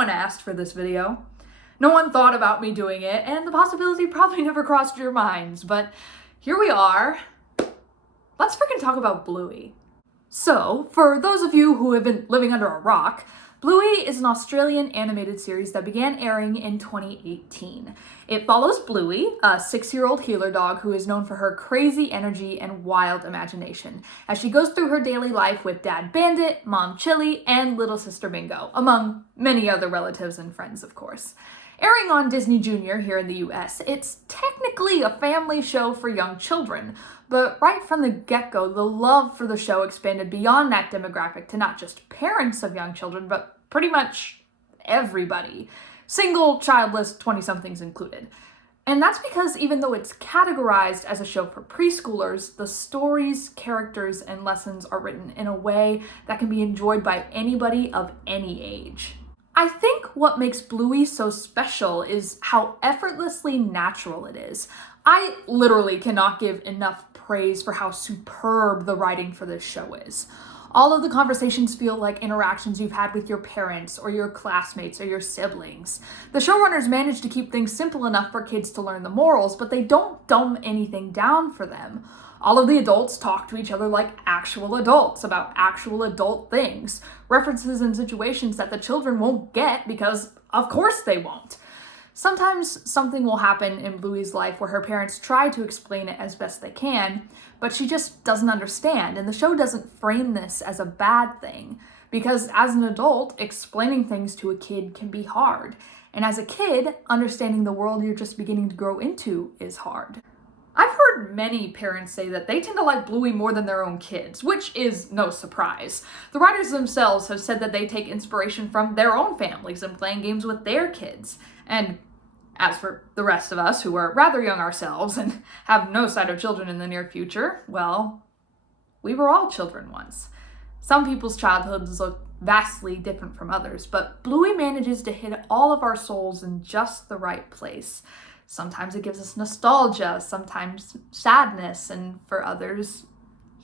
one asked for this video. No one thought about me doing it, and the possibility probably never crossed your minds, but here we are. Let's freaking talk about Bluey. So, for those of you who have been living under a rock, Bluey is an Australian animated series that began airing in 2018. It follows Bluey, a 6-year-old healer dog who is known for her crazy energy and wild imagination, as she goes through her daily life with Dad Bandit, Mom Chili, and little sister Bingo, among many other relatives and friends, of course. Airing on Disney Junior here in the US, it's technically a family show for young children, but right from the get-go, the love for the show expanded beyond that demographic to not just parents of young children, but pretty much everybody. Single, childless, 20-somethings included. And that's because even though it's categorized as a show for preschoolers, the stories, characters, and lessons are written in a way that can be enjoyed by anybody of any age. I think what makes Bluey so special is how effortlessly natural it is. I literally cannot give enough praise for how superb the writing for this show is. All of the conversations feel like interactions you've had with your parents or your classmates or your siblings. The showrunners manage to keep things simple enough for kids to learn the morals, but they don't dumb anything down for them. All of the adults talk to each other like actual adults about actual adult things, references and situations that the children won't get because of course they won't. Sometimes something will happen in Bluey's life where her parents try to explain it as best they can, but she just doesn't understand, and the show doesn't frame this as a bad thing, because as an adult, explaining things to a kid can be hard, and as a kid, understanding the world you're just beginning to grow into is hard. I've heard many parents say that they tend to like Bluey more than their own kids, which is no surprise. The writers themselves have said that they take inspiration from their own families and playing games with their kids. And as for the rest of us who are rather young ourselves and have no sight of children in the near future, well, we were all children once. Some people's childhoods look vastly different from others, but Bluey manages to hit all of our souls in just the right place. Sometimes it gives us nostalgia, sometimes sadness, and for others,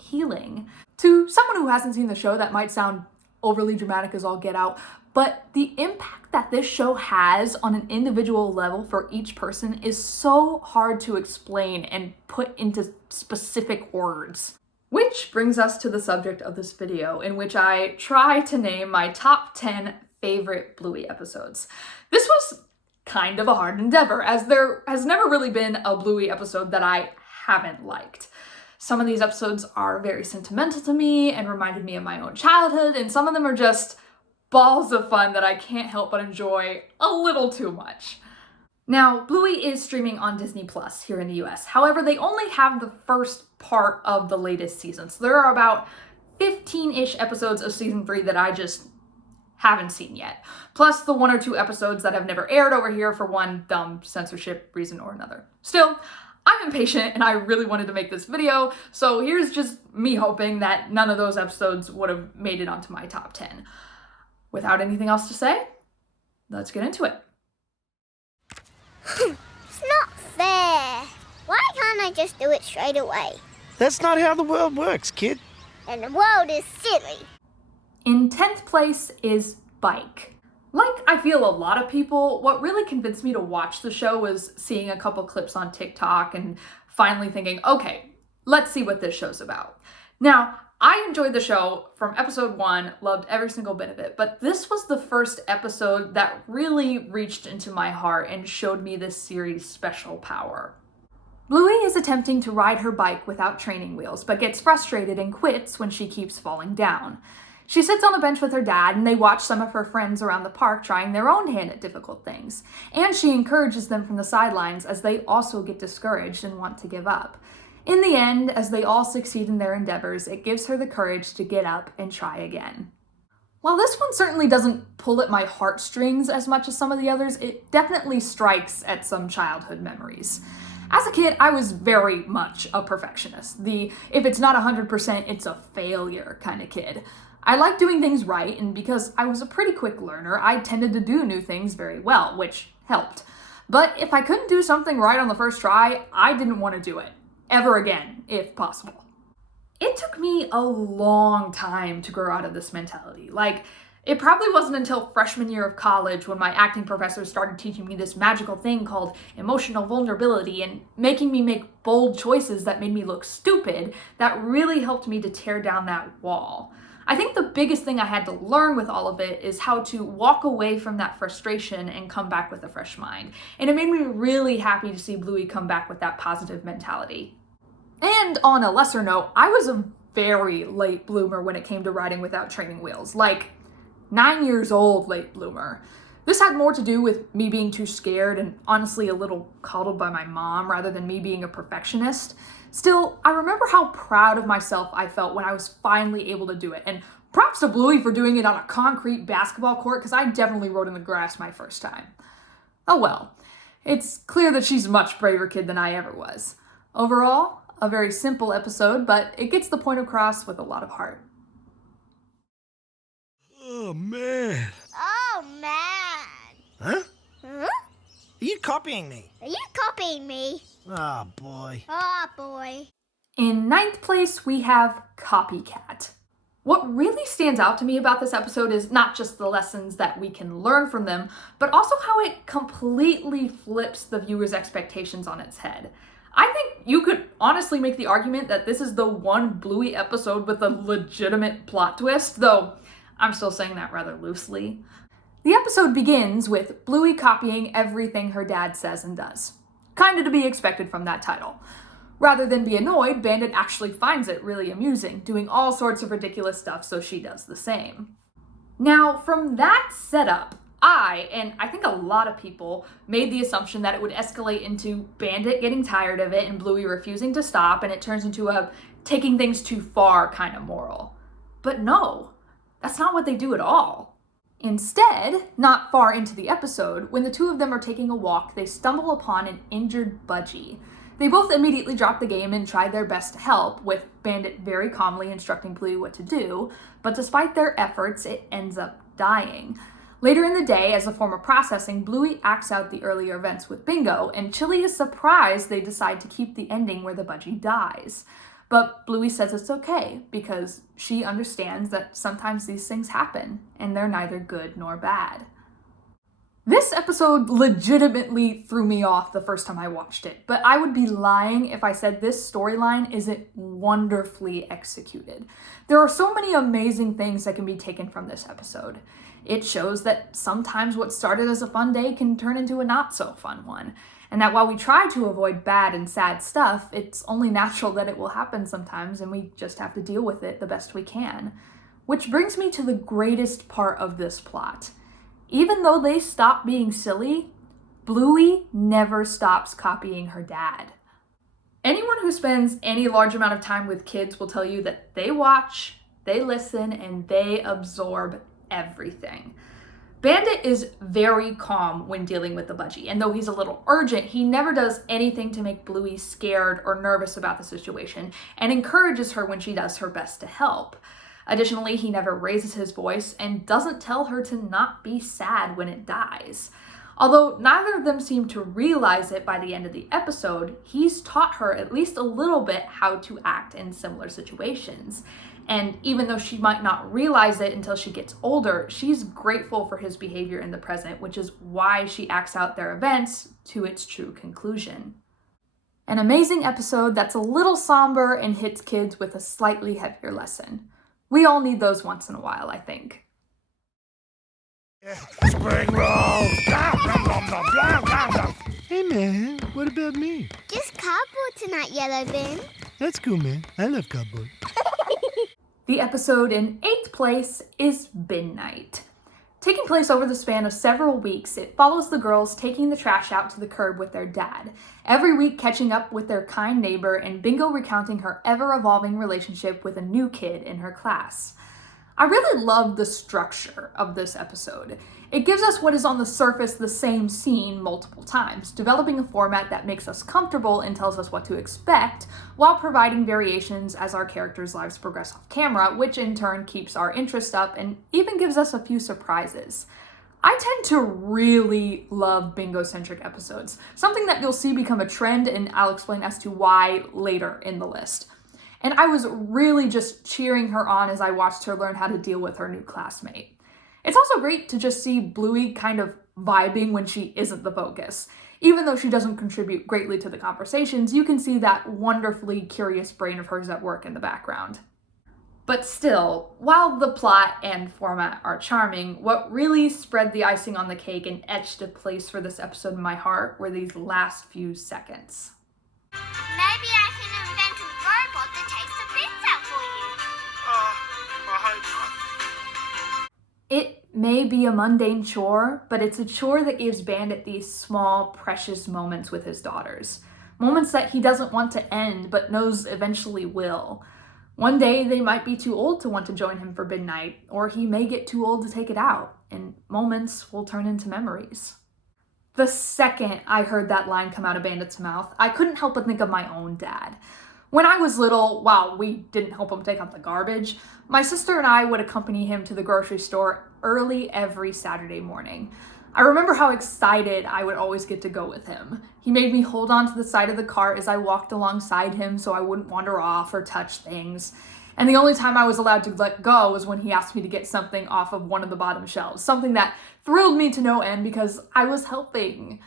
healing. To someone who hasn't seen the show, that might sound overly dramatic as all get out, but the impact that this show has on an individual level for each person is so hard to explain and put into specific words. Which brings us to the subject of this video, in which I try to name my top 10 favorite Bluey episodes. This was kind of a hard endeavor, as there has never really been a Bluey episode that I haven't liked. Some of these episodes are very sentimental to me and reminded me of my own childhood, and some of them are just balls of fun that I can't help but enjoy a little too much. Now, Bluey is streaming on Disney Plus here in the US. However, they only have the first part of the latest season, so there are about 15-ish episodes of season 3 that I just haven't seen yet, plus the 1 or 2 episodes that have never aired over here for one dumb censorship reason or another. Still, I'm impatient and I really wanted to make this video, so here's just me hoping that none of those episodes would have made it onto my top 10. Without anything else to say, let's get into it. It's not fair. Why can't I just do it straight away? That's not how the world works, kid. And the world is silly. In 10th place is Bike. Like I feel a lot of people, what really convinced me to watch the show was seeing a couple clips on TikTok and finally thinking, okay, let's see what this show's about. Now, I enjoyed the show from episode 1, loved every single bit of it, but this was the first episode that really reached into my heart and showed me this series' special power. Bluey is attempting to ride her bike without training wheels, but gets frustrated and quits when she keeps falling down. She sits on a bench with her dad, and they watch some of her friends around the park trying their own hand at difficult things. And she encourages them from the sidelines as they also get discouraged and want to give up. In the end, as they all succeed in their endeavors, it gives her the courage to get up and try again. While this one certainly doesn't pull at my heartstrings as much as some of the others, it definitely strikes at some childhood memories. As a kid, I was very much a perfectionist. The if it's not 100%, it's a failure kind of kid. I liked doing things right, and because I was a pretty quick learner, I tended to do new things very well, which helped. But if I couldn't do something right on the first try, I didn't want to do it. Ever again, if possible. It took me a long time to grow out of this mentality. Like, It probably wasn't until freshman year of college when my acting professor started teaching me this magical thing called emotional vulnerability and making me make bold choices that made me look stupid that really helped me to tear down that wall. I think the biggest thing I had to learn with all of it is how to walk away from that frustration and come back with a fresh mind. And it made me really happy to see Bluey come back with that positive mentality. And on a lesser note, I was a very late bloomer when it came to riding without training wheels. Like, 9 years old late bloomer. This had more to do with me being too scared and honestly a little coddled by my mom rather than me being a perfectionist. Still, I remember how proud of myself I felt when I was finally able to do it. And props to Bluey for doing it on a concrete basketball court, because I definitely rode in the grass my first time. Oh well, it's clear that she's a much braver kid than I ever was. Overall, a very simple episode, but it gets the point across with a lot of heart. Oh, man. Oh, man. Huh? Huh? Are you copying me? Are you copying me? Oh, boy. Oh, boy. In 9th place, we have Copycat. What really stands out to me about this episode is not just the lessons that we can learn from them, but also how it completely flips the viewer's expectations on its head. I think you could honestly make the argument that this is the one Bluey episode with a legitimate plot twist, though I'm still saying that rather loosely. The episode begins with Bluey copying everything her dad says and does. Kinda to be expected from that title. Rather than be annoyed, Bandit actually finds it really amusing, doing all sorts of ridiculous stuff, so she does the same. Now, from that setup, and I think a lot of people, made the assumption that it would escalate into Bandit getting tired of it and Bluey refusing to stop, and it turns into a taking things too far kind of moral. But no, that's not what they do at all. Instead, not far into the episode, when the two of them are taking a walk, they stumble upon an injured Budgie. They both immediately drop the game and try their best to help, with Bandit very calmly instructing Bluey what to do, but despite their efforts, it ends up dying. Later in the day, as a form of processing, Bluey acts out the earlier events with Bingo, and Chili is surprised they decide to keep the ending where the Budgie dies. But Bluey says it's okay, because she understands that sometimes these things happen, and they're neither good nor bad. This episode legitimately threw me off the first time I watched it, but I would be lying if I said this storyline isn't wonderfully executed. There are so many amazing things that can be taken from this episode. It shows that sometimes what started as a fun day can turn into a not so fun one, and that while we try to avoid bad and sad stuff, it's only natural that it will happen sometimes, and we just have to deal with it the best we can. Which brings me to the greatest part of this plot. Even though they stop being silly, Bluey never stops copying her dad. Anyone who spends any large amount of time with kids will tell you that they watch, they listen, and they absorb everything. Bandit is very calm when dealing with the Budgie, and though he's a little urgent, he never does anything to make Bluey scared or nervous about the situation, and encourages her when she does her best to help. Additionally, he never raises his voice and doesn't tell her to not be sad when it dies. Although neither of them seem to realize it by the end of the episode, he's taught her at least a little bit how to act in similar situations. And even though she might not realize it until she gets older, she's grateful for his behavior in the present, which is why she acts out their events to its true conclusion. An amazing episode that's a little somber and hits kids with a slightly heavier lesson. We all need those once in a while, I think. Spring rolls! Hey, man, what about me? Just cardboard tonight, Yellow Bin. That's cool, man. I love cardboard. The episode in 8th place is Bin Night. Taking place over the span of several weeks, it follows the girls taking the trash out to the curb with their dad, every week catching up with their kind neighbor, and Bingo recounting her ever-evolving relationship with a new kid in her class. I really love the structure of this episode. It gives us what is on the surface the same scene multiple times, developing a format that makes us comfortable and tells us what to expect, while providing variations as our characters' lives progress off camera, which in turn keeps our interest up and even gives us a few surprises. I tend to really love bingo-centric episodes, something that you'll see become a trend, and I'll explain as to why later in the list. And I was really just cheering her on as I watched her learn how to deal with her new classmate. It's also great to just see Bluey kind of vibing when she isn't the focus. Even though she doesn't contribute greatly to the conversations, you can see that wonderfully curious brain of hers at work in the background. But still, while the plot and format are charming, what really spread the icing on the cake and etched a place for this episode in my heart were these last few seconds. Maybe I can invent a robot that takes the bits out for you. I hope not. It may be a mundane chore, but it's a chore that gives Bandit these small, precious moments with his daughters. Moments that he doesn't want to end, but knows eventually will. One day they might be too old to want to join him for midnight, or he may get too old to take it out, and moments will turn into memories. The second I heard that line come out of Bandit's mouth, I couldn't help but think of my own dad. When I was little, while we didn't help him take out the garbage, my sister and I would accompany him to the grocery store early every Saturday morning. I remember how excited I would always get to go with him. He made me hold on to the side of the cart as I walked alongside him so I wouldn't wander off or touch things. And the only time I was allowed to let go was when he asked me to get something off of one of the bottom shelves, something that thrilled me to no end because I was helping.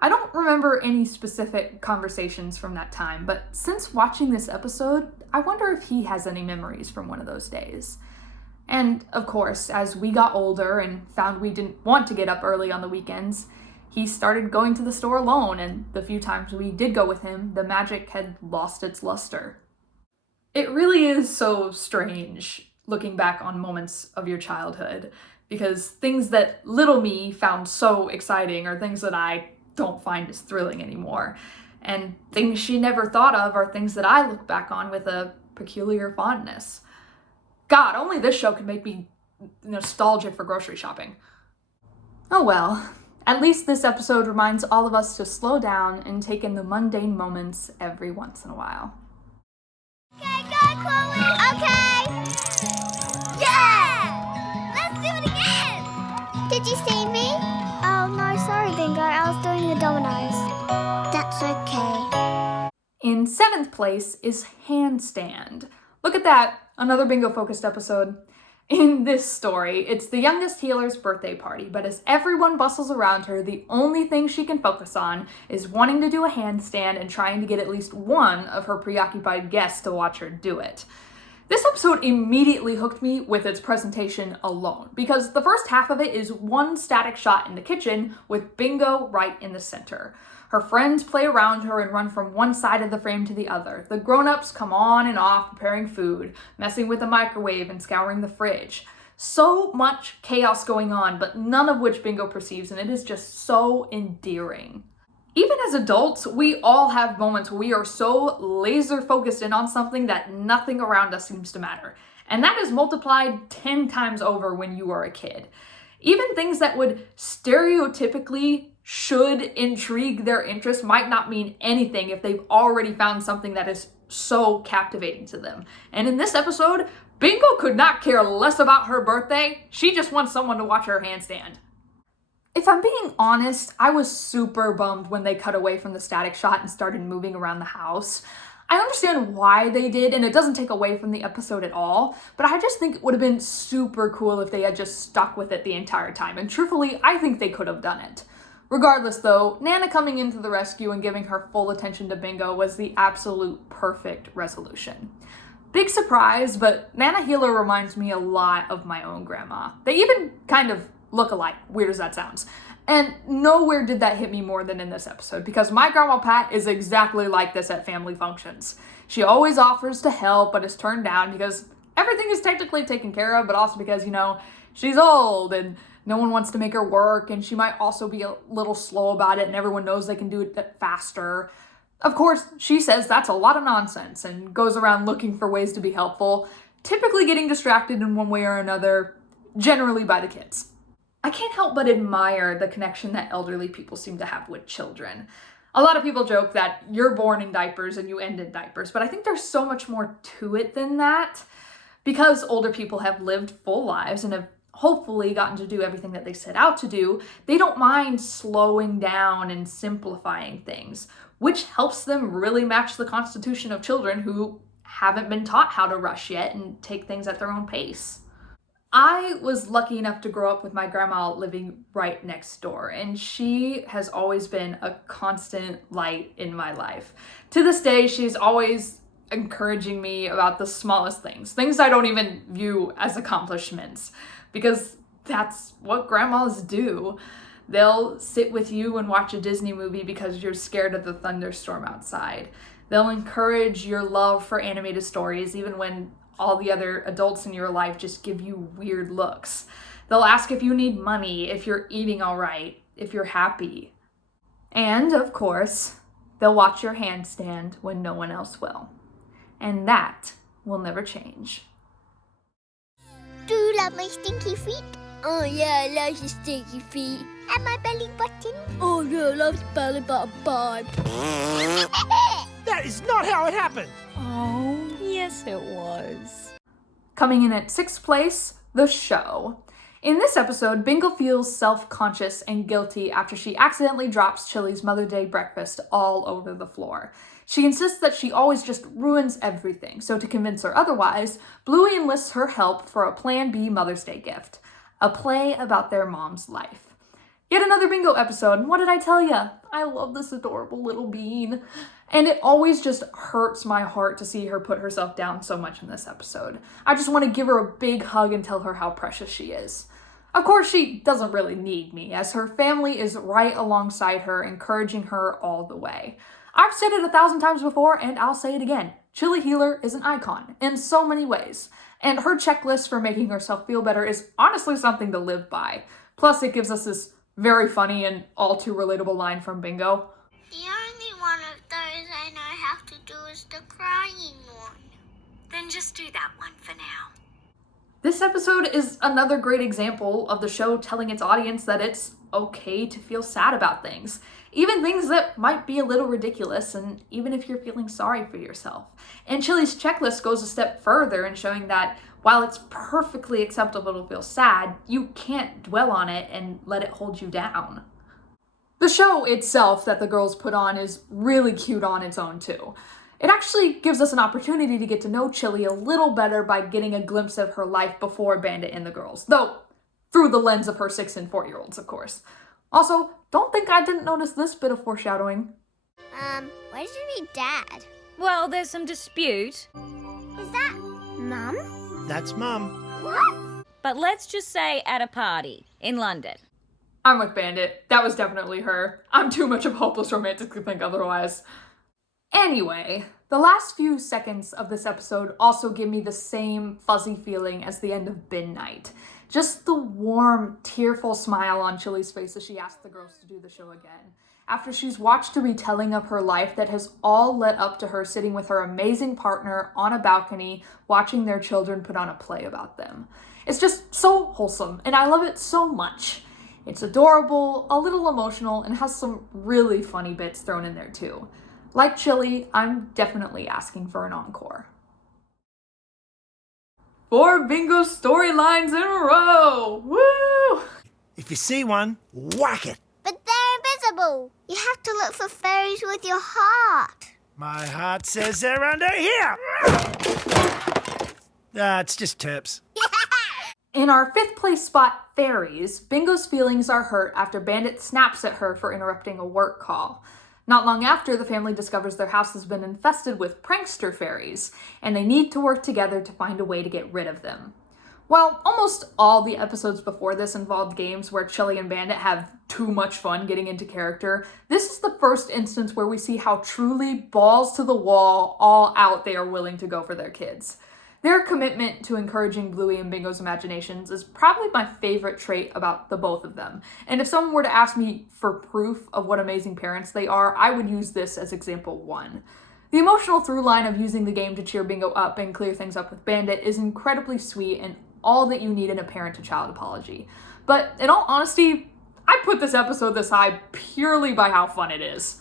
I don't remember any specific conversations from that time, but since watching this episode, I wonder if he has any memories from one of those days. And of course, as we got older and found we didn't want to get up early on the weekends, he started going to the store alone, and the few times we did go with him, the magic had lost its luster. It really is so strange looking back on moments of your childhood, because things that little me found so exciting are things that I don't find as thrilling anymore. And things she never thought of are things that I look back on with a peculiar fondness. God, only this show could make me nostalgic for grocery shopping. Oh well, at least this episode reminds all of us to slow down and take in the mundane moments every once in a while. Okay, go, Chloe. Okay. Yeah! Let's do it again. Did you see me? Oh, no, sorry, Bingo. I was doing the dominoes. That's okay. In 7th place is Handstand. Look at that, another bingo-focused episode. In this story, it's the youngest healer's birthday party, but as everyone bustles around her, the only thing she can focus on is wanting to do a handstand and trying to get at least one of her preoccupied guests to watch her do it. This episode immediately hooked me with its presentation alone, because the first half of it is one static shot in the kitchen with Bingo right in the center. Her friends play around her and run from one side of the frame to the other. The grown-ups come on and off preparing food, messing with the microwave and scouring the fridge. So much chaos going on, but none of which Bingo perceives, and it is just so endearing. Even as adults, we all have moments where we are so laser focused in on something that nothing around us seems to matter. And that is multiplied 10 times over when you are a kid. Even things that would stereotypically should intrigue their interest might not mean anything if they've already found something that is so captivating to them. And in this episode, Bingo could not care less about her birthday. She just wants someone to watch her handstand. If I'm being honest, I was super bummed when they cut away from the static shot and started moving around the house. I understand why they did, and it doesn't take away from the episode at all, but I just think it would have been super cool if they had just stuck with it the entire time, and truthfully, I think they could have done it. Regardless though, Nana coming into the rescue and giving her full attention to Bingo was the absolute perfect resolution. Big surprise, but Nana Healer reminds me a lot of my own grandma. They even kind of look alike, weird as that sounds. And nowhere did that hit me more than in this episode, because my Grandma Pat is exactly like this at family functions. She always offers to help, but is turned down because everything is technically taken care of, but also because, she's old and no one wants to make her work, and she might also be a little slow about it, and everyone knows they can do it faster. Of course, she says that's a lot of nonsense and goes around looking for ways to be helpful, typically getting distracted in one way or another, generally by the kids. I can't help but admire the connection that elderly people seem to have with children. A lot of people joke that you're born in diapers and you end in diapers, but I think there's so much more to it than that. Because older people have lived full lives and have hopefully gotten to do everything that they set out to do, they don't mind slowing down and simplifying things, which helps them really match the constitution of children who haven't been taught how to rush yet and take things at their own pace. I was lucky enough to grow up with my grandma living right next door, and she has always been a constant light in my life. To this day, she's always encouraging me about the smallest things I don't even view as accomplishments, because that's what grandmas do. They'll sit with you and watch a Disney movie because you're scared of the thunderstorm outside. They'll encourage your love for animated stories even when all the other adults in your life just give you weird looks. They'll ask if you need money, if you're eating all right, if you're happy. And, of course, they'll watch your handstand when no one else will. And that will never change. Do you love my stinky feet? Oh yeah, I love your stinky feet. And my belly button? Oh yeah, I love your belly button bar. That is not how it happened! Oh, yes it was. Coming in at 6th place, The Show. In this episode, Bingo feels self-conscious and guilty after she accidentally drops Chili's Mother's Day breakfast all over the floor. She insists that she always just ruins everything, so to convince her otherwise, Bluey enlists her help for a Plan B Mother's Day gift, a play about their mom's life. Yet another Bingo episode, and what did I tell ya? I love this adorable little bean. And it always just hurts my heart to see her put herself down so much in this episode. I just want to give her a big hug and tell her how precious she is. Of course, she doesn't really need me, as her family is right alongside her, encouraging her all the way. I've said it 1,000 times before, and I'll say it again. Chili Healer is an icon in so many ways, and her checklist for making herself feel better is honestly something to live by. Plus, it gives us this very funny and all too relatable line from Bingo. The only one of those I know how to do is the crying one. Then just do that one for now. This episode is another great example of the show telling its audience that it's okay to feel sad about things, even things that might be a little ridiculous, and even if you're feeling sorry for yourself. And Chili's checklist goes a step further in showing that while it's perfectly acceptable to feel sad, you can't dwell on it and let it hold you down. The show itself that the girls put on is really cute on its own too. It actually gives us an opportunity to get to know Chili a little better by getting a glimpse of her life before Bandit and the girls, though through the lens of her 6 and 4-year-olds, of course. Also, don't think I didn't notice this bit of foreshadowing. Where did we meet Dad? Well, there's some dispute, Is that Mum? That's Mum. What? but let's just say at a party in London. I'm with Bandit. That was definitely her. I'm too much of a hopeless romantic to think otherwise. Anyway, the last few seconds of this episode also give me the same fuzzy feeling as the end of Bin Night. Just the warm, tearful smile on Chili's face as she asks the girls to do the show again, after she's watched a retelling of her life that has all led up to her sitting with her amazing partner on a balcony watching their children put on a play about them. It's just so wholesome, and I love it so much. It's adorable, a little emotional, and has some really funny bits thrown in there too. Like Chili, I'm definitely asking for an encore. 4 Bingo storylines in a row! Woo! If you see one, whack it. But they're invisible. You have to look for fairies with your heart. My heart says they're under here. It's just Terps. In our 5th place spot, Fairies, Bingo's feelings are hurt after Bandit snaps at her for interrupting a work call. Not long after, the family discovers their house has been infested with prankster fairies, and they need to work together to find a way to get rid of them. While almost all the episodes before this involved games where Chili and Bandit have too much fun getting into character, this is the first instance where we see how truly balls to the wall, all out they are willing to go for their kids. Their commitment to encouraging Bluey and Bingo's imaginations is probably my favorite trait about the both of them. And if someone were to ask me for proof of what amazing parents they are, I would use this as example 1. The emotional through line of using the game to cheer Bingo up and clear things up with Bandit is incredibly sweet and all that you need in a parent-to-child apology. But in all honesty, I put this episode this high purely by how fun it is.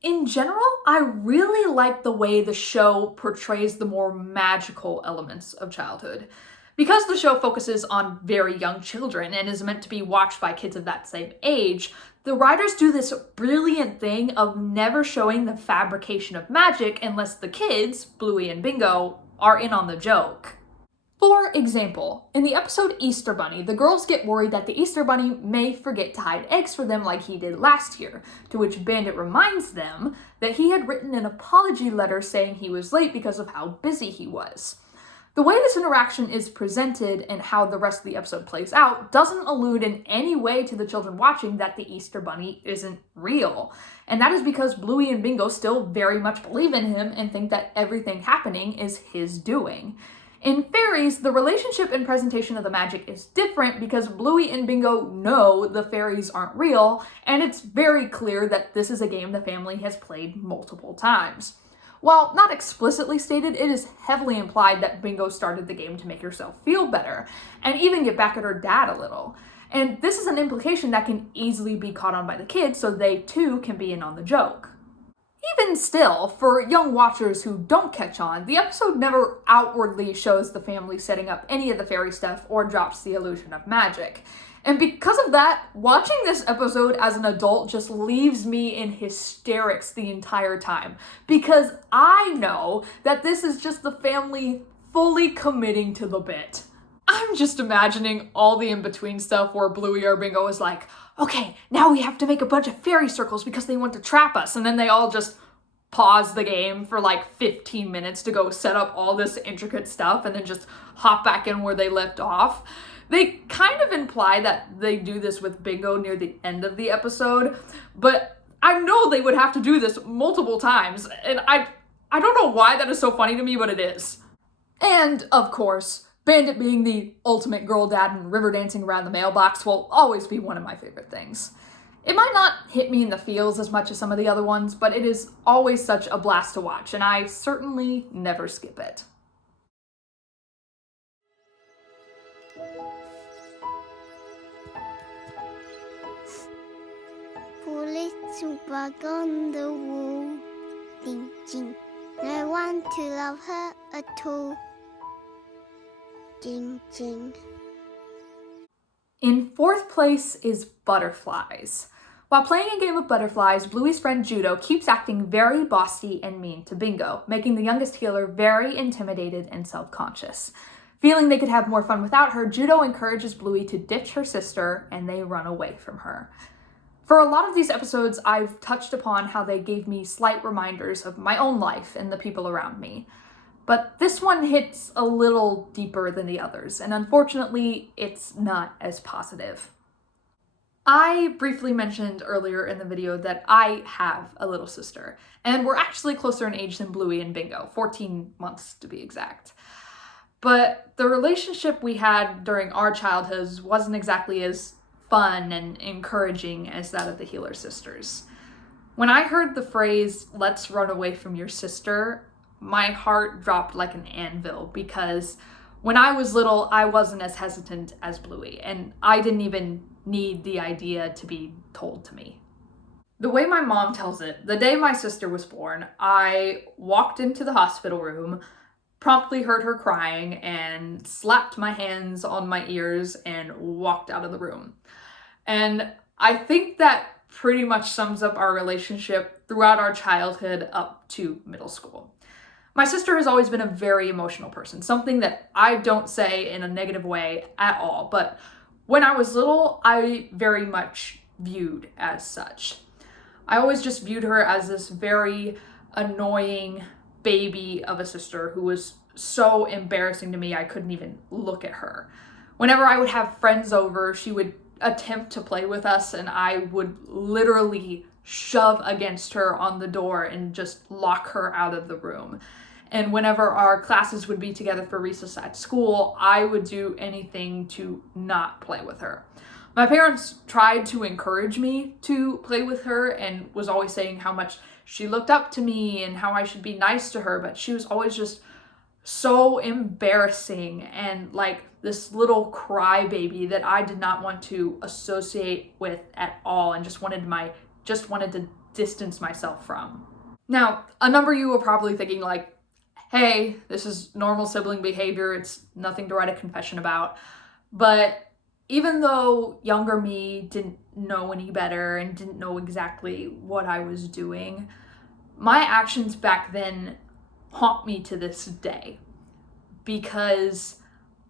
In general, I really like the way the show portrays the more magical elements of childhood. Because the show focuses on very young children and is meant to be watched by kids of that same age, the writers do this brilliant thing of never showing the fabrication of magic unless the kids, Bluey and Bingo, are in on the joke. For example, in the episode Easter Bunny, the girls get worried that the Easter Bunny may forget to hide eggs for them like he did last year, to which Bandit reminds them that he had written an apology letter saying he was late because of how busy he was. The way this interaction is presented and how the rest of the episode plays out doesn't allude in any way to the children watching that the Easter Bunny isn't real. And that is because Bluey and Bingo still very much believe in him and think that everything happening is his doing. In Fairies, the relationship and presentation of the magic is different because Bluey and Bingo know the fairies aren't real, and it's very clear that this is a game the family has played multiple times. While not explicitly stated, it is heavily implied that Bingo started the game to make herself feel better, and even get back at her dad a little. And this is an implication that can easily be caught on by the kids, so they too can be in on the joke. Even still, for young watchers who don't catch on, the episode never outwardly shows the family setting up any of the fairy stuff or drops the illusion of magic. And because of that, watching this episode as an adult just leaves me in hysterics the entire time, because I know that this is just the family fully committing to the bit. I'm just imagining all the in-between stuff where Bluey or Bingo is like, okay, now we have to make a bunch of fairy circles because they want to trap us, and then they all just pause the game for like 15 minutes to go set up all this intricate stuff and then just hop back in where they left off. They kind of imply that they do this with Bingo near the end of the episode, but I know they would have to do this multiple times, and I don't know why that is so funny to me, but it is. And, of course, Bandit being the ultimate girl dad and river dancing around the mailbox will always be one of my favorite things. It might not hit me in the feels as much as some of the other ones, but it is always such a blast to watch, and I certainly never skip it. Poor little bug on the wall, ding ding, no one to love her at all. Ding ding. In fourth place is Butterflies. While playing a game of butterflies, Bluey's friend Judo keeps acting very bossy and mean to Bingo, making the youngest healer very intimidated and self-conscious. Feeling they could have more fun without her, Judo encourages Bluey to ditch her sister, and they run away from her. For a lot of these episodes, I've touched upon how they gave me slight reminders of my own life and the people around me. But this one hits a little deeper than the others, and unfortunately, it's not as positive. I briefly mentioned earlier in the video that I have a little sister, and we're actually closer in age than Bluey and Bingo, 14 months to be exact. But the relationship we had during our childhoods wasn't exactly as fun and encouraging as that of the Healer sisters. When I heard the phrase, "let's run away from your sister," my heart dropped like an anvil, because when I was little, I wasn't as hesitant as Bluey, and I didn't even need the idea to be told to me. The way my mom tells it, the day my sister was born, I walked into the hospital room, promptly heard her crying, and slapped my hands on my ears and walked out of the room. And I think that pretty much sums up our relationship throughout our childhood up to middle school. My sister has always been a very emotional person, something that I don't say in a negative way at all, but when I was little, I very much viewed as such. I always just viewed her as this very annoying baby of a sister who was so embarrassing to me I couldn't even look at her. Whenever I would have friends over, she would attempt to play with us, and I would literally shove against her on the door and just lock her out of the room. And whenever our classes would be together for recess at school, I would do anything to not play with her. My parents tried to encourage me to play with her and was always saying how much she looked up to me and how I should be nice to her, but she was always just so embarrassing and like this little crybaby that I did not want to associate with at all, and just wanted to distance myself from. Now, a number of you are probably thinking like, hey, this is normal sibling behavior, it's nothing to write a confession about. But even though younger me didn't know any better and didn't know exactly what I was doing, my actions back then haunt me to this day, because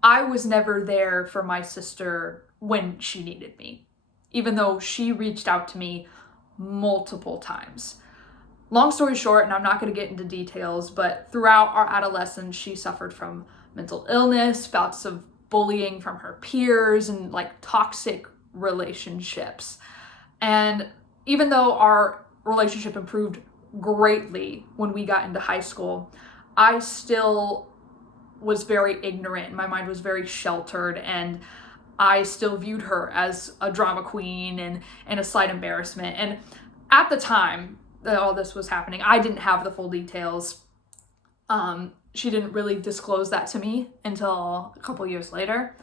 I was never there for my sister when she needed me, even though she reached out to me multiple times. Long story short, and I'm not going to get into details, but throughout our adolescence, she suffered from mental illness, bouts of bullying from her peers, and like toxic relationships. And even though our relationship improved greatly when we got into high school, I still was very ignorant. My mind was very sheltered, and I still viewed her as a drama queen and a slight embarrassment. And at the time that all this was happening, I didn't have the full details. She didn't really disclose that to me until a couple years later.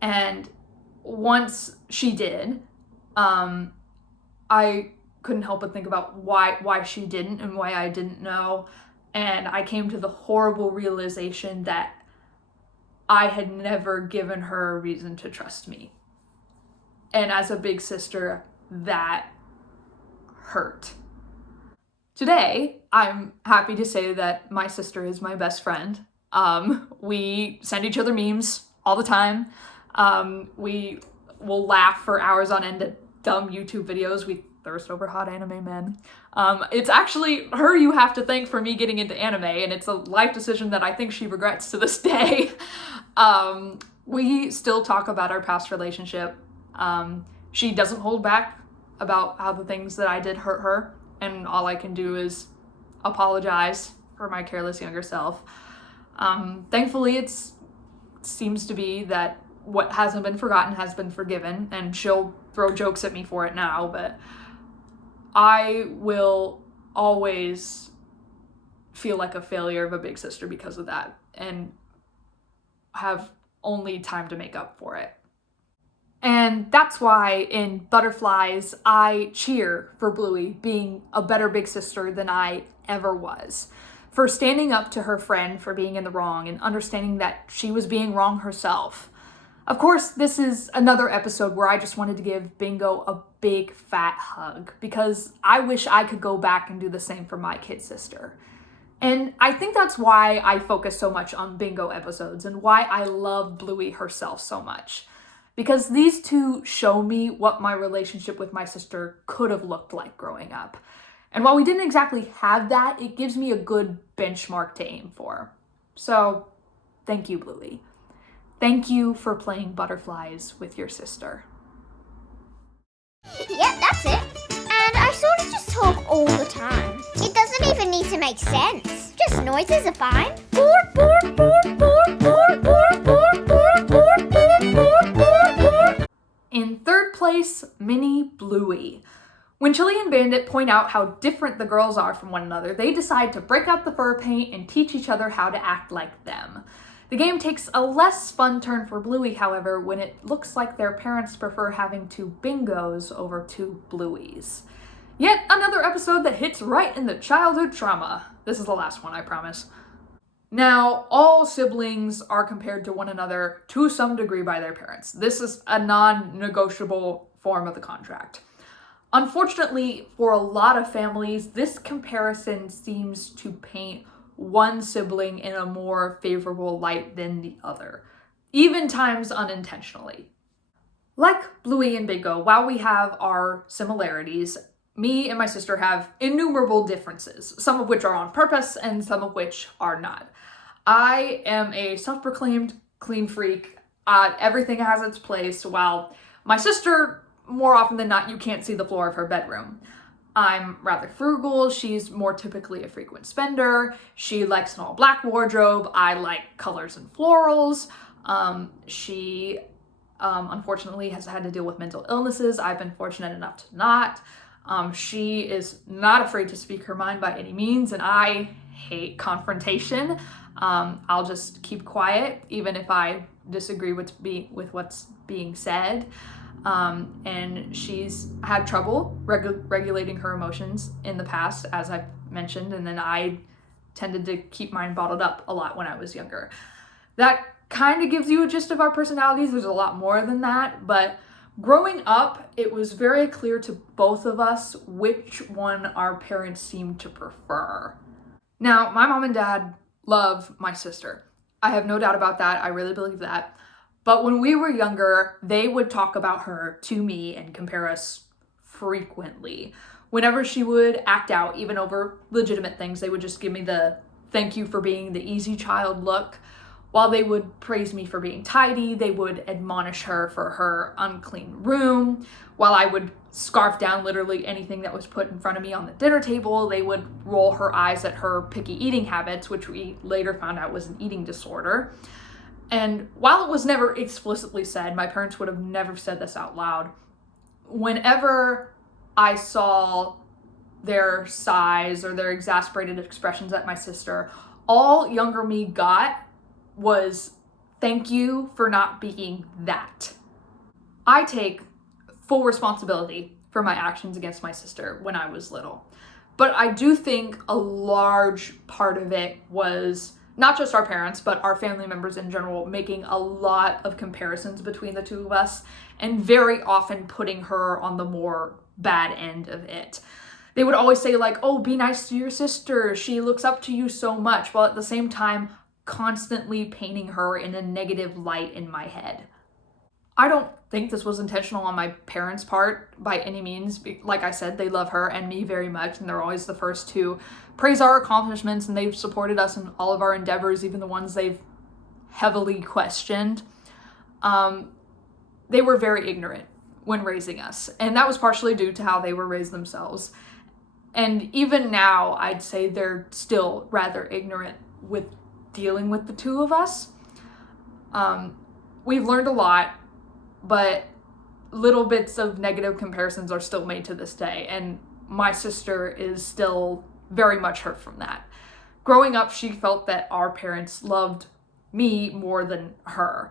And once she did, I couldn't help but think about why she didn't and why I didn't know. And I came to the horrible realization that I had never given her a reason to trust me. And as a big sister, that hurt. Today, I'm happy to say that my sister is my best friend. We send each other memes all the time. We will laugh for hours on end at dumb YouTube videos. We thirst over hot anime men. It's actually her you have to thank for me getting into anime, and it's a life decision that I think she regrets to this day. We still talk about our past relationship. She doesn't hold back about how the things that I did hurt her, and all I can do is apologize for my careless younger self. Thankfully, it seems to be that what hasn't been forgotten has been forgiven, and she'll throw jokes at me for it now, but I will always feel like a failure of a big sister because of that, and have only time to make up for it. And that's why in Butterflies, I cheer for Bluey being a better big sister than I ever was. For standing up to her friend for being in the wrong and understanding that she was being wrong herself. Of course, this is another episode where I just wanted to give Bingo a big fat hug because I wish I could go back and do the same for my kid sister. And I think that's why I focus so much on Bingo episodes and why I love Bluey herself so much. Because these two show me what my relationship with my sister could have looked like growing up. And while we didn't exactly have that, it gives me a good benchmark to aim for. So, thank you, Bluey. Thank you for playing Butterflies with your sister. Yep, that's it. And I sort of just talk all the time. It doesn't even need to make sense. Just noises are fine. Bork, bork, bork, bork, bork, bork, bork, bork, bork, bork, bork, bork. In third place, Mini Bluey. When Chili and Bandit point out how different the girls are from one another, they decide to break out the fur paint and teach each other how to act like them. The game takes a less fun turn for Bluey, however, when it looks like their parents prefer having two Bingos over two Blueys. Yet another episode that hits right in the childhood trauma. This is the last one, I promise. Now, all siblings are compared to one another to some degree by their parents. This is a non-negotiable form of the contract. Unfortunately, for a lot of families, this comparison seems to paint one sibling in a more favorable light than the other, even times unintentionally. Like Bluey and Bingo, while we have our similarities, me and my sister have innumerable differences, some of which are on purpose and some of which are not. I am a self-proclaimed clean freak. Everything has its place, while my sister, more often than not, you can't see the floor of her bedroom. I'm rather frugal. She's more typically a frequent spender. She likes an all black wardrobe. I like colors and florals. She unfortunately has had to deal with mental illnesses. I've been fortunate enough to not. She is not afraid to speak her mind by any means, and I hate confrontation. I'll just keep quiet, even if I disagree with what's being said. And she's had trouble regulating her emotions in the past, as I've mentioned, and then I tended to keep mine bottled up a lot when I was younger. That kind of gives you a gist of our personalities. There's a lot more than that, but growing up, it was very clear to both of us which one our parents seemed to prefer. Now, my mom and dad love my sister. I have no doubt about that. I really believe that. But when we were younger, they would talk about her to me and compare us frequently. Whenever she would act out, even over legitimate things, they would just give me the thank you for being the easy child look. While they would praise me for being tidy, they would admonish her for her unclean room. While I would scarf down literally anything that was put in front of me on the dinner table, they would roll her eyes at her picky eating habits, which we later found out was an eating disorder. And while it was never explicitly said, my parents would have never said this out loud, whenever I saw their sighs or their exasperated expressions at my sister, all younger me got was, thank you for not being that. I take full responsibility for my actions against my sister when I was little. But I do think a large part of it was not just our parents, but our family members in general making a lot of comparisons between the two of us and very often putting her on the more bad end of it. They would always say like, oh, be nice to your sister. She looks up to you so much, while at the same time constantly painting her in a negative light in my head. I don't think this was intentional on my parents' part by any means. Like I said, they love her and me very much, and they're always the first to praise our accomplishments, and they've supported us in all of our endeavors, even the ones they've heavily questioned. They were very ignorant when raising us, and that was partially due to how they were raised themselves. And even now, I'd say they're still rather ignorant with dealing with the two of us. We've learned a lot, but little bits of negative comparisons are still made to this day, and my sister is still very much hurt from that. Growing up, she felt that our parents loved me more than her,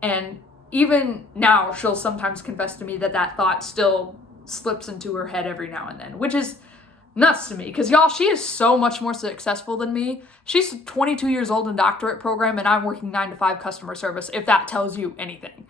and even now she'll sometimes confess to me that that thought still slips into her head every now and then, which is nuts to me, because y'all, she is so much more successful than me. She's 22 years old in a doctorate program, and I'm working 9-to-5 customer service, if that tells you anything.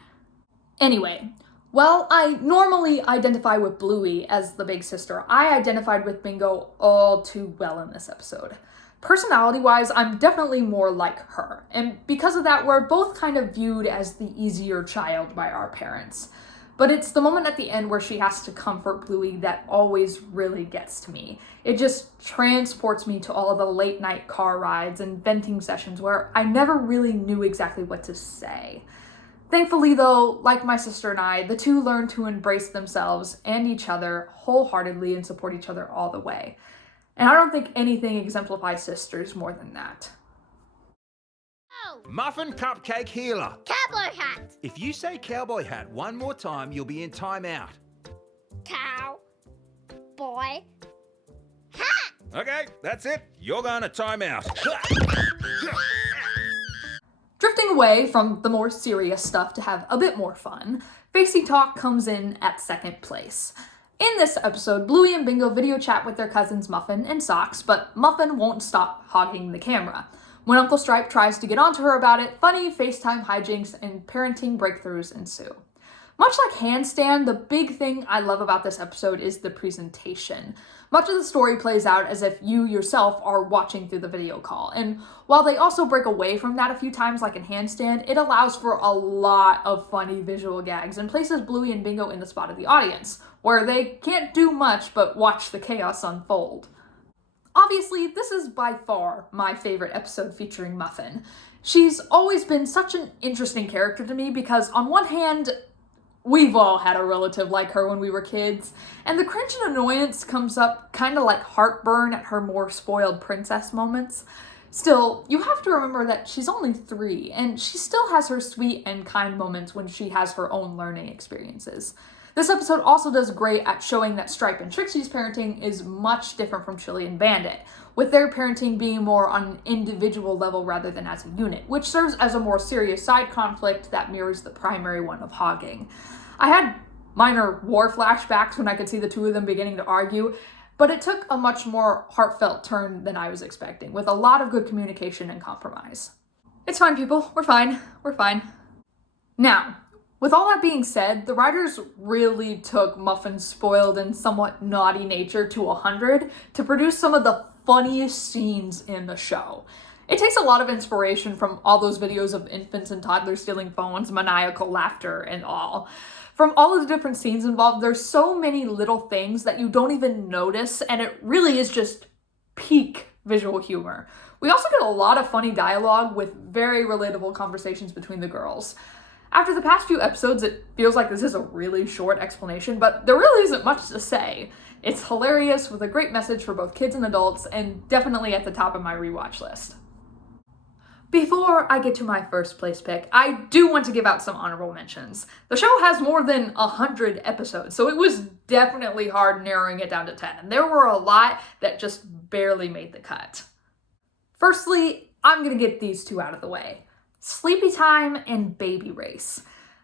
Anyway, while I normally identify with Bluey as the big sister, I identified with Bingo all too well in this episode. Personality-wise, I'm definitely more like her, and because of that, we're both kind of viewed as the easier child by our parents. But it's the moment at the end where she has to comfort Bluey that always really gets to me. It just transports me to all of the late night car rides and venting sessions where I never really knew exactly what to say. Thankfully though, like my sister and I, the two learn to embrace themselves and each other wholeheartedly and support each other all the way. And I don't think anything exemplifies sisters more than that. Muffin cupcake healer. Cowboy hat. If you say cowboy hat one more time, you'll be in timeout. Cow. Boy. Hat. Okay, that's it. You're going to timeout. Drifting away from the more serious stuff to have a bit more fun, Facey Talk comes in at second place. In this episode, Bluey and Bingo video chat with their cousins Muffin and Socks, but Muffin won't stop hogging the camera. When Uncle Stripe tries to get onto her about it, funny FaceTime hijinks and parenting breakthroughs ensue. Much like Handstand, the big thing I love about this episode is the presentation. Much of the story plays out as if you yourself are watching through the video call, and while they also break away from that a few times like in Handstand, it allows for a lot of funny visual gags and places Bluey and Bingo in the spot of the audience, where they can't do much but watch the chaos unfold. Obviously, this is by far my favorite episode featuring Muffin. She's always been such an interesting character to me because on one hand, we've all had a relative like her when we were kids, and the cringe and annoyance comes up kind of like heartburn at her more spoiled princess moments. Still, you have to remember that she's only 3, and she still has her sweet and kind moments when she has her own learning experiences. This episode also does great at showing that Stripe and Trixie's parenting is much different from Chili and Bandit, with their parenting being more on an individual level rather than as a unit, which serves as a more serious side conflict that mirrors the primary one of hogging. I had minor war flashbacks when I could see the two of them beginning to argue, but it took a much more heartfelt turn than I was expecting, with a lot of good communication and compromise. It's fine, people. We're fine. We're fine. Now, with all that being said, the writers really took Muffin's spoiled and somewhat naughty nature to 100 to produce some of the funniest scenes in the show. It takes a lot of inspiration from all those videos of infants and toddlers stealing phones, maniacal laughter, and all. From all of the different scenes involved, there's so many little things that you don't even notice, and it really is just peak visual humor. We also get a lot of funny dialogue with very relatable conversations between the girls. After the past few episodes, it feels like this is a really short explanation, but there really isn't much to say. It's hilarious with a great message for both kids and adults, and definitely at the top of my rewatch list. Before I get to my first place pick, I do want to give out some honorable mentions. The show has more than 100 episodes, so it was definitely hard narrowing it down to 10, and there were a lot that just barely made the cut. Firstly, I'm gonna get these two out of the way. Sleepy Time and Baby Race.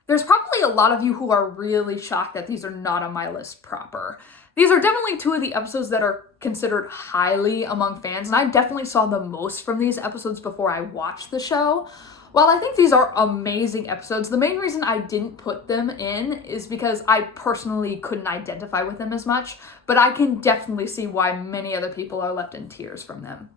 There's probably a lot of you who are really shocked that these are not on my list proper. These are definitely two of the episodes that are considered highly among fans, and I definitely saw the most from these episodes before I watched the show. While I think these are amazing episodes, the main reason I didn't put them in is because I personally couldn't identify with them as much, but I can definitely see why many other people are left in tears from them.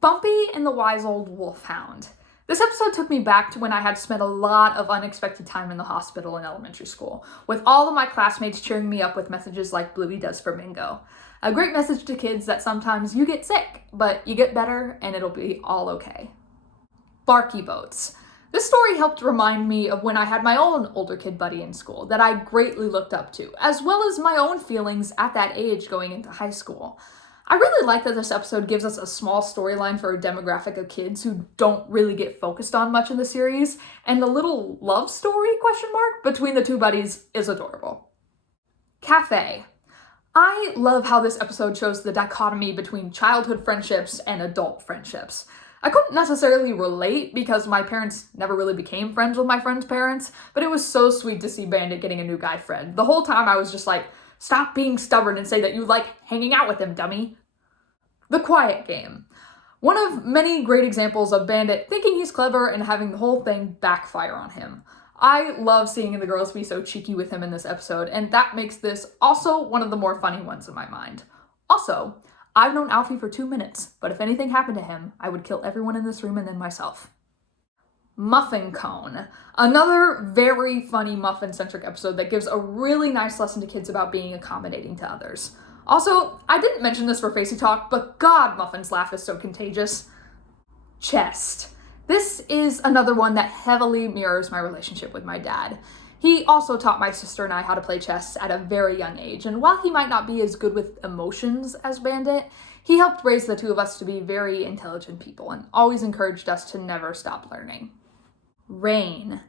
Bumpy and the Wise Old Wolfhound. This episode took me back to when I had spent a lot of unexpected time in the hospital in elementary school, with all of my classmates cheering me up with messages like Bluey does for Bingo. A great message to kids that sometimes you get sick, but you get better and it'll be all okay. Barky Boats. This story helped remind me of when I had my own older kid buddy in school that I greatly looked up to, as well as my own feelings at that age going into high school. I really like that this episode gives us a small storyline for a demographic of kids who don't really get focused on much in the series, and the little love story, between the two buddies is adorable. Cafe. I love how this episode shows the dichotomy between childhood friendships and adult friendships. I couldn't necessarily relate because my parents never really became friends with my friends' parents, but it was so sweet to see Bandit getting a new guy friend. The whole time I was just like, stop being stubborn and say that you like hanging out with him, dummy. The Quiet Game. One of many great examples of Bandit thinking he's clever and having the whole thing backfire on him. I love seeing the girls be so cheeky with him in this episode, and that makes this also one of the more funny ones in my mind. Also, I've known Alfie for 2 minutes, but if anything happened to him, I would kill everyone in this room and then myself. Muffin Cone. Another very funny muffin-centric episode that gives a really nice lesson to kids about being accommodating to others. Also, I didn't mention this for Facey Talk, but God, Muffin's laugh is so contagious. Chest. This is another one that heavily mirrors my relationship with my dad. He also taught my sister and I how to play chess at a very young age, and while he might not be as good with emotions as Bandit, he helped raise the two of us to be very intelligent people and always encouraged us to never stop learning. Rain.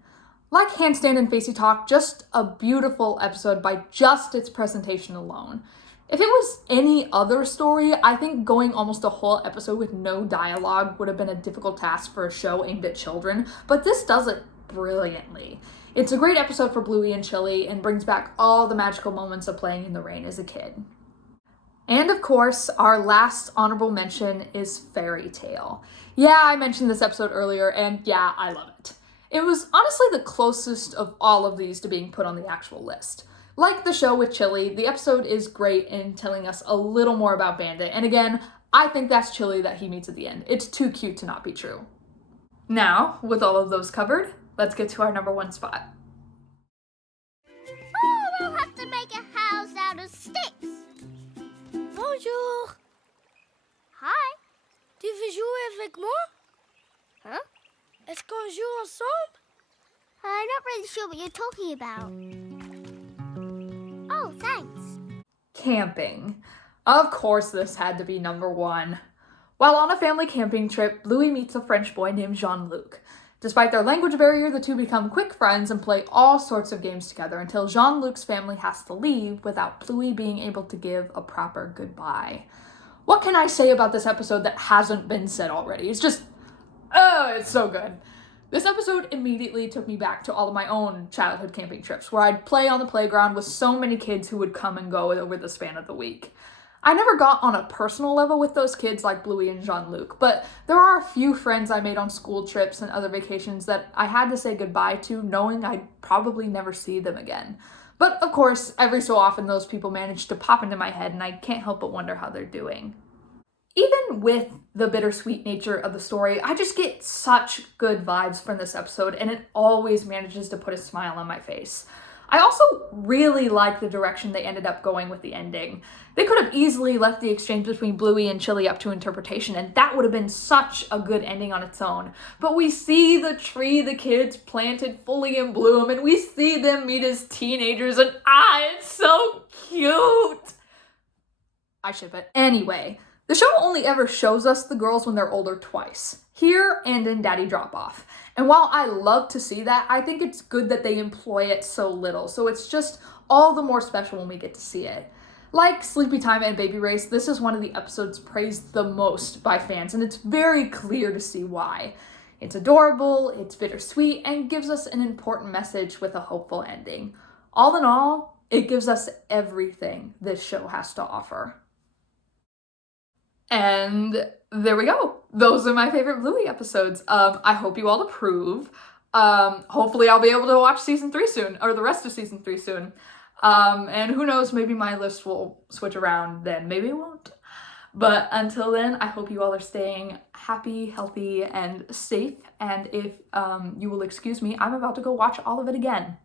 Like Handstand and Facey Talk, just a beautiful episode by just its presentation alone. If it was any other story, I think going almost a whole episode with no dialogue would have been a difficult task for a show aimed at children, but this does it brilliantly. It's a great episode for Bluey and Chili and brings back all the magical moments of playing in the rain as a kid. And of course, our last honorable mention is Fairy Tale. Yeah, I mentioned this episode earlier, and yeah, I love it. It was honestly the closest of all of these to being put on the actual list. Like the show with Chili, the episode is great in telling us a little more about Bandit, and again, I think that's Chili that he meets at the end. It's too cute to not be true. Now, with all of those covered, let's get to our number one spot. Oh, we'll have to make a house out of sticks. Bonjour. Hi. Tu veux jouer avec moi? Huh? Est-ce qu'on joue ensemble? I'm not really sure what you're talking about. Oh, thanks. Camping. Of course this had to be number one. While on a family camping trip, Bluey meets a French boy named Jean-Luc. Despite their language barrier, the two become quick friends and play all sorts of games together until Jean-Luc's family has to leave without Bluey being able to give a proper goodbye. What can I say about this episode that hasn't been said already? It's just, it's so good. This episode immediately took me back to all of my own childhood camping trips, where I'd play on the playground with so many kids who would come and go over the span of the week. I never got on a personal level with those kids like Bluey and Jean-Luc, but there are a few friends I made on school trips and other vacations that I had to say goodbye to, knowing I'd probably never see them again. But of course, every so often those people manage to pop into my head and I can't help but wonder how they're doing. Even with the bittersweet nature of the story, I just get such good vibes from this episode, and it always manages to put a smile on my face. I also really like the direction they ended up going with the ending. They could have easily left the exchange between Bluey and Chili up to interpretation, and that would have been such a good ending on its own. But we see the tree the kids planted fully in bloom, and we see them meet as teenagers, and it's so cute! I ship it. Anyway, the show only ever shows us the girls when they're older twice, here and in Daddy Drop-Off. And while I love to see that, I think it's good that they employ it so little, so it's just all the more special when we get to see it. Like Sleepy Time and Baby Race, this is one of the episodes praised the most by fans, and it's very clear to see why. It's adorable, it's bittersweet, and gives us an important message with a hopeful ending. All in all, it gives us everything this show has to offer. And there we go. Those are my favorite Bluey episodes. I hope you all approve. Hopefully I'll be able to watch season 3 soon, or the rest of season 3 soon. And who knows, maybe my list will switch around then, maybe it won't. But until then, I hope you all are staying happy, healthy, and safe. And if you will excuse me, I'm about to go watch all of it again.